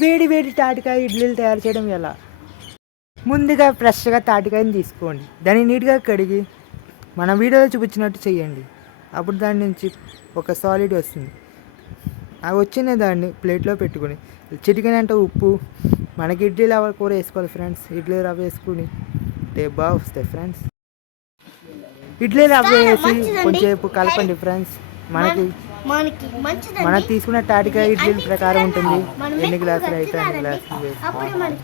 వేడి వేడి తాటికాయ ఇడ్లీలు తయారు చేయడం ఎలా? ముందుగా ఫ్రెష్గా తాటికాయని తీసుకోండి, దాన్ని నీట్గా కడిగి మన వీడియోలో చూపించినట్టు చేయండి. అప్పుడు దాని నుంచి ఒక సాలిడ్ వస్తుంది. ఆ వచ్చిన దాన్ని ప్లేట్లో పెట్టుకొని చిటికెనంత ఉప్పు, మనకి ఇడ్లీ రవ్వ కూర వేసుకోవాలి ఫ్రెండ్స్. ఇడ్లీ రవ్వ వేసుకుని బాగా వస్తాయి ఫ్రెండ్స్. ఇడ్లీ రవ్వ వేసి కొంచెంసేపు కలపండి ఫ్రెండ్స్. మనం తీసుకున్న తాటికాయ ఇడ్లీ ప్రకారం ఉంటుంది, ఎన్ని గ్లాసులు అయితే అన్ని గ్లాసులు వేసుకోవాలి.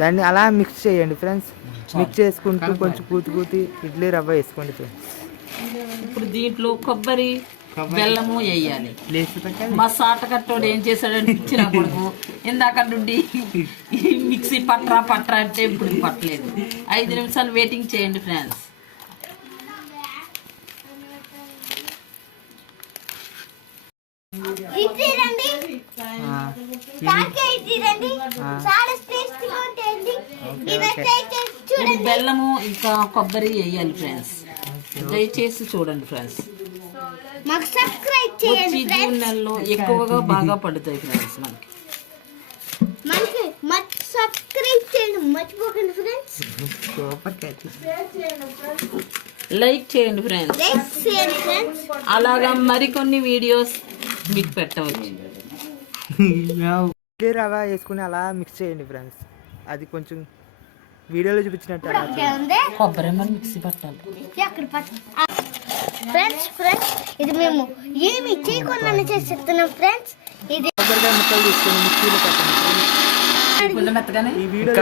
దాన్ని అలా మిక్స్ చేయండి ఫ్రెండ్స్. మిక్స్ చేసుకుంటూ కొంచెం కూతి ఇడ్లీ రవ్వ వేసుకోండి ఫ్రెండ్స్. ఇప్పుడు దీంట్లో కొబ్బరి బెల్లము వేయాలి. మా సాటకట్టోడు ఏం చేశాడంటే ఇచ్చిన కొడుకు ఇందాక నుండి మిక్సీ పట్రా అంటే ఇప్పుడు పట్టలేదు. 5 నిమిషాలు వెయిటింగ్ చేయండి ఫ్రెండ్స్. బెల్లము ఇంకా కొబ్బరి వేయాలి ఫ్రెండ్స్. దయచేసి చూడండి ఫ్రెండ్స్. వచ్చి జూన్ నెలలో ఎక్కువగా బాగా పడుతాయి ఫ్రెండ్స్. లైక్ చేయండి ఫ్రెండ్స్. అలాగా మరికొన్ని వీడియోస్ మీకు పెట్టవచ్చు. ఇడ్లీ రవ్వ వేసుకుని అలా మిక్స్ చేయండి ఫ్రెండ్స్. అది కొంచెం వీడియోలో చూపించినట్టు కొబ్బరి మిక్సీ పట్టాలి ఫ్రెండ్స్. ఇది మేము ఏమి చేయకుండా చేస్తున్నాం ఫ్రెండ్స్. ఇది కొబ్బరికాయ ముక్కలు తీసుకొని మిక్సీలో కొంచెం మెత్తగానే ఈ వీడియో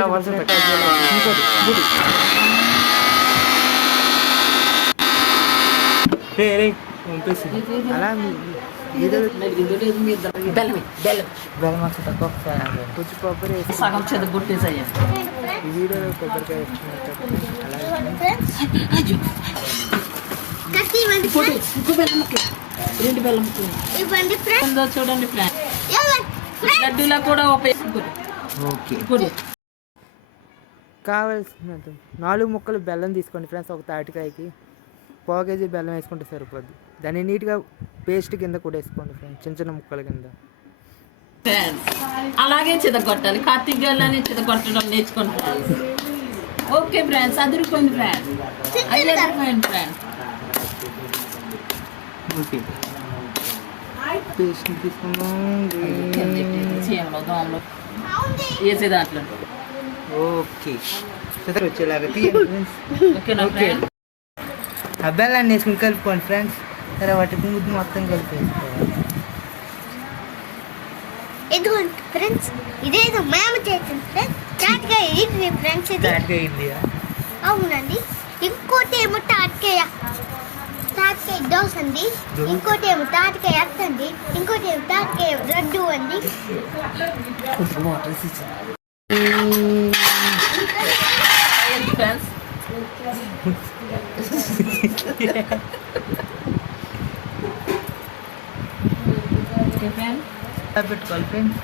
అలా బెల్లం వచ్చి తక్కువ కొంచెం కొబ్బరి వేసి సగం చెదగొట్టేసాయి. ఈ వీడియోలో కొబ్బరికాయ వేసుకున్నట్టు రెండు బెల్లం చూడండి ఫ్రెండ్స్. లడ్డూలా కూడా కావాల్సినంత 4 ముక్కలు బెల్లం తీసుకోండి ఫ్రెండ్స్. ఒక తాటికాయకి 1/4 కేజీ బెల్లం వేసుకుంటే సరిపోద్ది. దాన్ని నీట్గా పేస్ట్ కింద కూడా వేసుకోండి ఫ్రెండ్స్, చిన్న ముక్కల కింద. అలాగే చితగొట్టాలి. కార్తీక్ గల్లాని చితగొట్టడం నేర్చుకుంటారు. ఓకే ఫ్రెండ్స్, అదిరిపోయింది ఫ్రెండ్స్. అదిరిపోయింది ఫ్రెండ్స్. ఓకే పేస్ట్ తీసుకుందాం. దోమలు వేసే దాంట్లో ఓకే వచ్చేలాగా ఓకే. ఆ బెల్లాన్ని వేసుకుని కలుపుకోండి ఫ్రెండ్స్. తర్వాత ముద్దు మొత్తం కలిపేసుకోవాలి. ఇదిగోండి ఫ్రెండ్స్, ఇదేదో మేము చేసిన తాటికాయ ఇడ్లీ ఫ్రెండ్స్. ఇది తాటికాయ ఇడ్లీయా? అవునండి. ఇంకోటి ఏమో తాటికాయ దోశ అండి. ఇంకోటి ఏమో తాటికాయ అత్త అండి. ఇంకోటి ఏమో తాటికాయ లడ్డు అండి. ఫ్రెండ్స్ పెట్టుకోవాలి ఫ్రెండ్స్.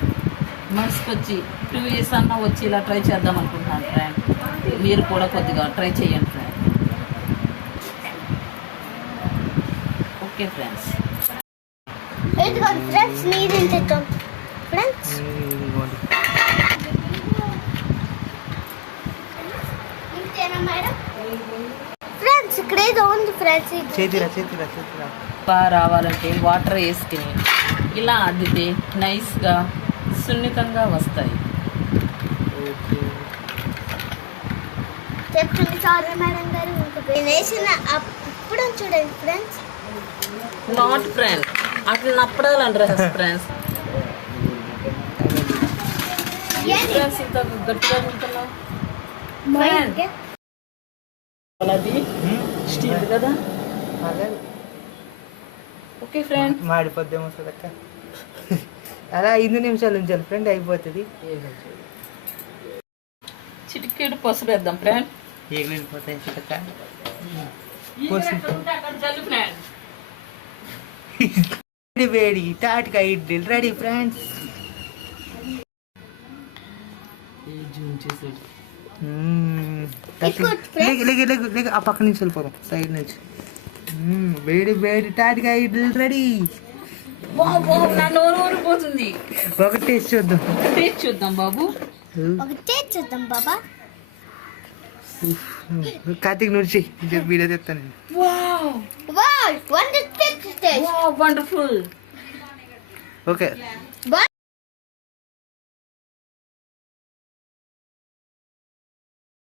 మనసుకు వచ్చి 2 years అన్నా వచ్చి ఇలా ట్రై చేద్దాం అనుకుంటున్నాను ఫ్రెండ్. మీరు కూడా కొద్దిగా ట్రై చేయండి ఫ్రెండ్. Okay friends. ఇదిగోండి ఫ్రెండ్స్, నీరు తెచ్చాం ఫ్రెండ్స్. ఇంతేనా మేడం? ఫ్రెండ్స్ ఇక్కడ ఏదో ఉంది ఫ్రెండ్స్. చేతిరా బాగా రావాలంటే వాటర్ వేసుకుని ఇలా అద్దితే నైస్గా సున్నితంగా వస్తాయి. చెప్పండి సారీ మేడం గారు. నేను వేసిన అప్పుడు చూడండి ఫ్రెండ్స్. నాట్ ఫ్రెండ్, అట్లా నప్పడాలంటారు ఫ్రెండ్స్. ఇంత గట్టిగా ఉంటున్నావు అది స్టీల్ కదా. ఓకే ఫ్రెండ్, మాడిపోద్దేమో సదక్క. అలా 5 నిమిషాలు ఉంచాలి ఫ్రెండ్, అయిపోతుంది. చిటికెడు పసుపు వేద్దాం ఫ్రెండ్. ఏమైపోతాయి సదక్క. వేడి తాటికాయ ఇడ్లీలు రెడీ ఫ్రెండ్స్. ఆ పక్క నుంచి వెళ్ళిపోదాం, సైడ్ నుంచి. వేడి తాటికాయ ఇడ్లీలు రెడీ. వావ్ వావ్, నా నోరు ఊరిపోతుంది. ఒక టేస్ట్ చూద్దాం. టేస్ట్ చూద్దాం బాబు. ఒకటే చూద్దాం బాబా. కార్తీక్ నూర్చి వీడియో తెస్తాను. Wow wow wonder taste. Wow wonderful. Okay.